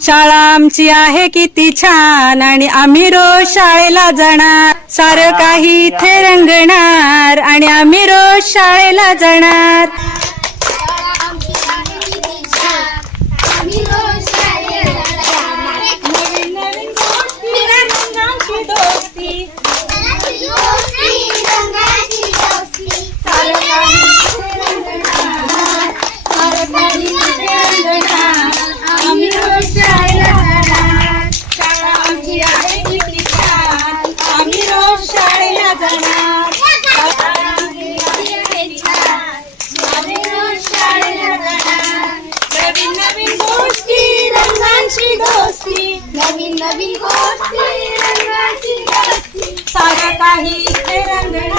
शाळा आमची आहे किती छान आणि आम्ही रोज शाळेला जाणार. सारं काही इथे रंगणार आणि आम्ही रोज शाळेला जाणार. नवीन नवीन गोष्टी रंगाची दोस्ती सारं काही इथे रंगणार